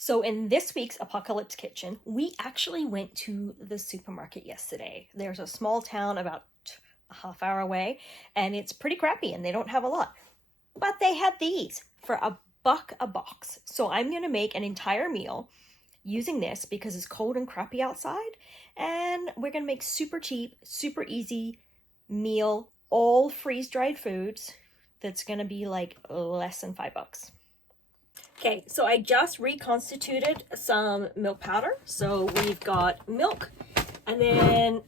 So in this week's Apocalypse Kitchen, we actually went to the supermarket yesterday. There's a small town about a half hour away, and it's pretty crappy and they don't have a lot. But they had these for $1 a box. So I'm going to make an entire meal using this because it's cold and crappy outside. And we're going to make super cheap, super easy meal, all freeze-dried foods that's going to be like less than $5. Okay, so I just reconstituted some milk powder. So we've got milk, and then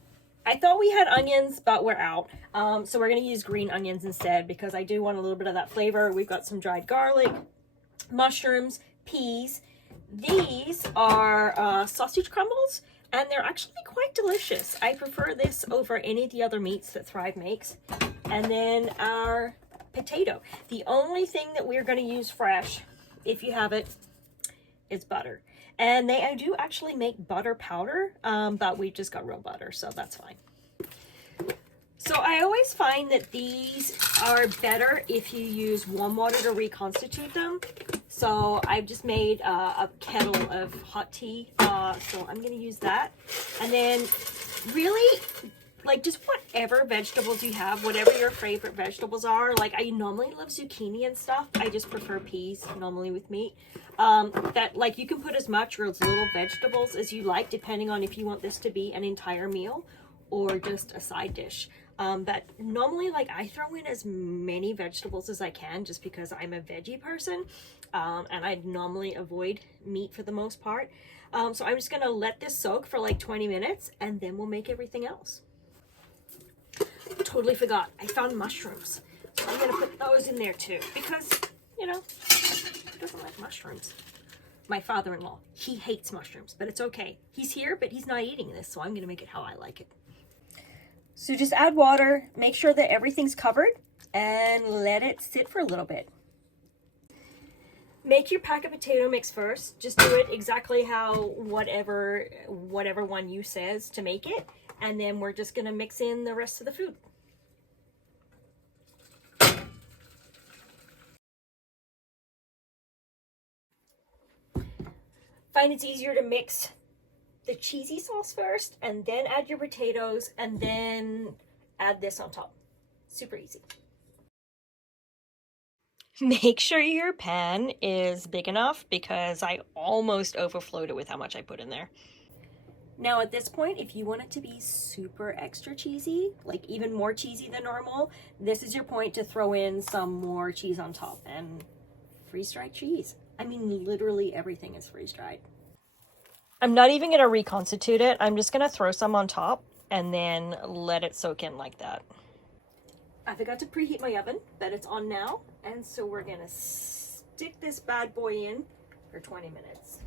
I thought we had onions, but we're out. So we're gonna use green onions instead because I do want a little bit of that flavor. We've got some dried garlic, mushrooms, peas. These are sausage crumbles, and they're actually quite delicious. I prefer this over any of the other meats that Thrive makes. And then our potato. The only thing that we're gonna use fresh, if you have it, is butter. And they do actually make butter powder, but we just got real butter, so that's fine. So I always find that these are better if you use warm water to reconstitute them. So I've just made a kettle of hot tea, so I'm gonna use that. And then really, like, just whatever vegetables you have, whatever your favorite vegetables are. Like, I normally love zucchini and stuff. I just prefer peas normally with meat. That, like, you can put as much or as little vegetables as you like, depending on if you want this to be an entire meal or just a side dish. But normally, like, I throw in as many vegetables as I can just because I'm a veggie person. And I normally avoid meat for the most part. So I'm just gonna let this soak for like 20 minutes and then we'll make everything else. Totally forgot. I found mushrooms. So I'm going to put those in there too. Because, you know, who doesn't like mushrooms? My father-in-law. He hates mushrooms, but it's okay. He's here, but he's not eating this, so I'm going to make it how I like it. So just add water, make sure that everything's covered, and let it sit for a little bit. Make your pack of potato mix first. Just do it exactly how whatever one you says to make it. And then we're just going to mix in the rest of the food. Find it's easier to mix the cheesy sauce first and then add your potatoes and then add this on top. Super easy. Make sure your pan is big enough because I almost overflowed it with how much I put in there. Now at this point, if you want it to be super extra cheesy, like even more cheesy than normal, this is your point to throw in some more cheese on top and freeze-dried cheese. I mean, literally everything is freeze-dried. I'm not even gonna reconstitute it. I'm just gonna throw some on top and then let it soak in like that. I forgot to preheat my oven, but it's on now. And so we're gonna stick this bad boy in for 20 minutes.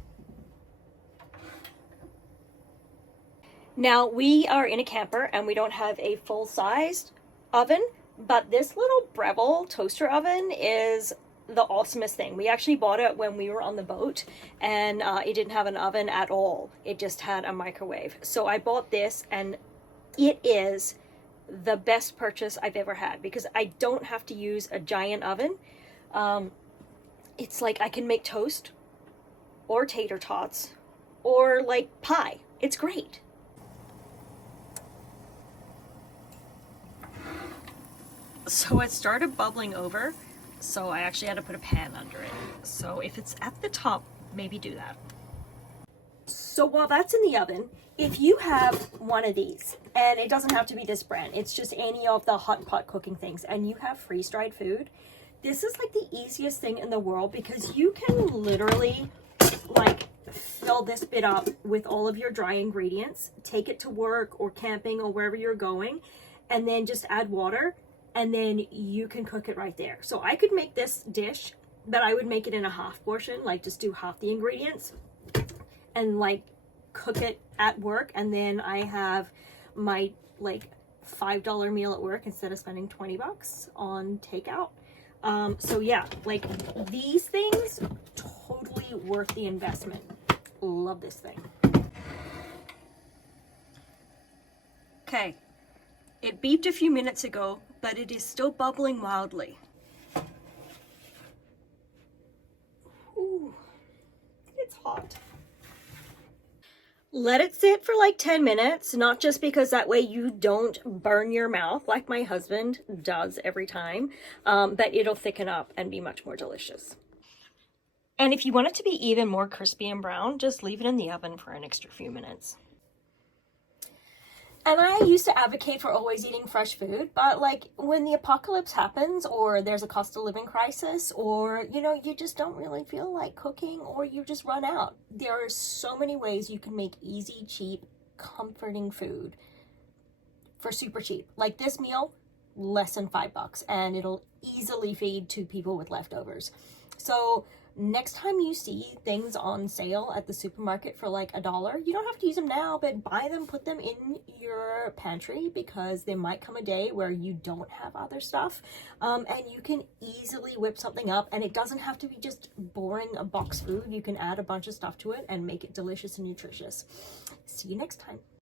Now, we are in a camper and we don't have a full-sized oven, but this little Breville toaster oven is the awesomest thing. We actually bought it when we were on the boat, and it didn't have an oven at all. It just had a microwave. So I bought this, and it is the best purchase I've ever had because I don't have to use a giant oven. It's like I can make toast or tater tots or like pie. It's great. So it started bubbling over, so I actually had to put a pan under it. So if it's at the top, maybe do that. So while that's in the oven, if you have one of these, and it doesn't have to be this brand, it's just any of the hot pot cooking things, and you have freeze-dried food, this is like the easiest thing in the world because you can literally like fill this bit up with all of your dry ingredients, take it to work or camping or wherever you're going, and then just add water. And then you can cook it right there. So I could make this dish, but I would make it in a half portion, like just do half the ingredients and like cook it at work. And then I have my like $5 meal at work instead of spending 20 bucks on takeout. So yeah, like these things, totally worth the investment. Love this thing. Okay. It beeped a few minutes ago, but it is still bubbling wildly. Ooh, it's hot. hot. Let it sit for like 10 minutes, not just because that way you don't burn your mouth like my husband does every time, but it'll thicken up and be much more delicious. And if you want it to be even more crispy and brown, just leave it in the oven for an extra few minutes. And I used to advocate for always eating fresh food, but like when the apocalypse happens or there's a cost of living crisis or, you just don't really feel like cooking or you just run out. There are so many ways you can make easy, cheap, comforting food for super cheap. Like this meal, less than $5 and it'll easily feed 2 people with leftovers. So next time you see things on sale at the supermarket for like $1, you don't have to use them now, but buy them, put them in your pantry because there might come a day where you don't have other stuff, and you can easily whip something up, and it doesn't have to be just boring a box food. You can add a bunch of stuff to it and make it delicious and nutritious. See you next time.